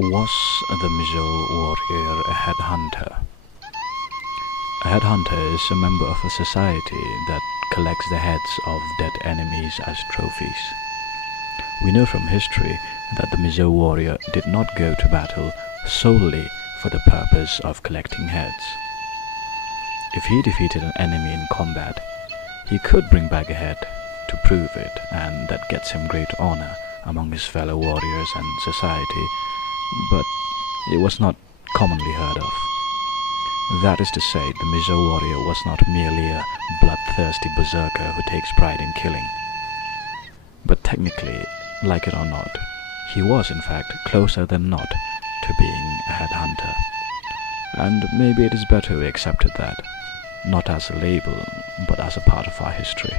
Was the Mizo warrior a headhunter? A headhunter is a member of a society that collects the heads of dead enemies as trophies. We know from history that the Mizo warrior did not go to battle solely for the purpose of collecting heads. If he defeated an enemy in combat, he could bring back a head to prove it, and that gets him great honor among his fellow warriors and society, but it was not commonly heard of. That is to say, the Mizo warrior was not merely a bloodthirsty berserker who takes pride in killing. But technically, like it or not, he was in fact closer than not to being a headhunter. And maybe it is better we accepted that, not as a label, but as a part of our history.